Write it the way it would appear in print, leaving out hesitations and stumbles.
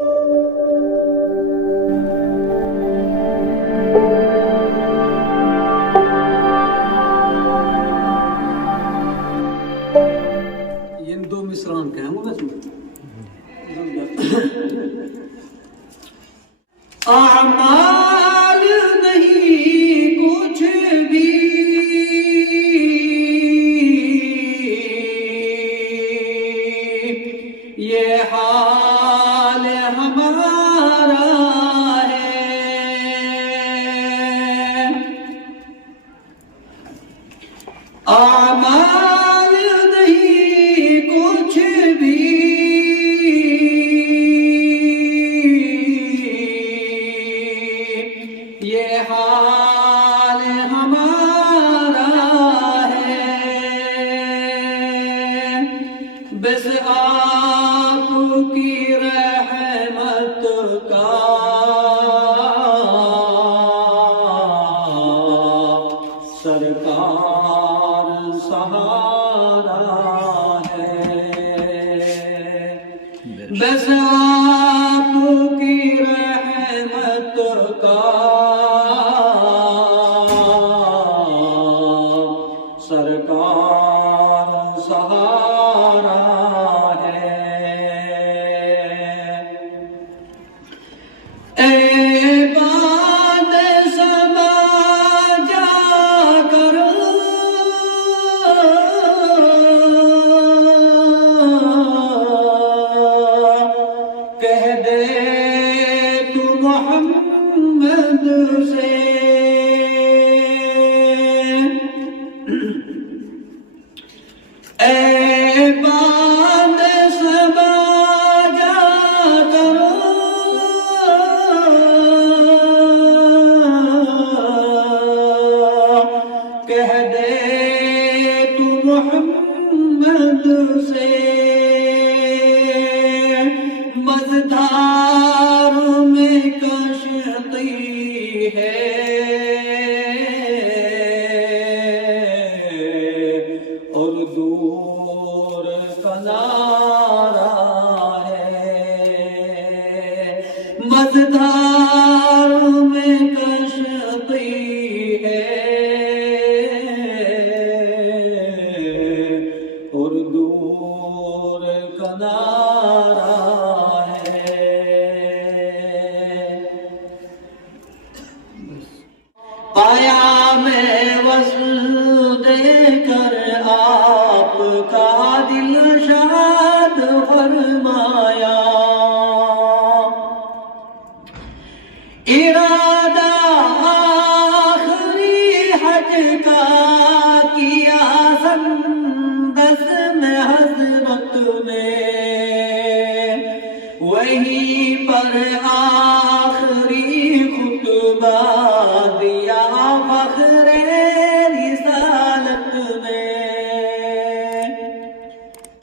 یہ دو مصران کا ہے مجھے اعمال نہیں کچھ بھی یہ حال ہمارا ہے اعمال نہیں کچھ بھی یہ حال ہمارا ہے بس آپ کی رحمت کا سرکار سہارا ہے بس آپ کی رحمت کا سرکار سہارا ہے اے باد سما جا کر کہہ دے تو محمد سے اے باد سما جا کر کہہ دے تو محمد سے مزدار میں کشتی ہے اور دور کنارہ ہے مزدار میں کشتی ہے اور دور کنارہ ہے پایا میں وصل دے کر آپ کا دل شاد فرمایا ارادہ آخری حج کا کیا سندس میں حضرت نے وہیں پر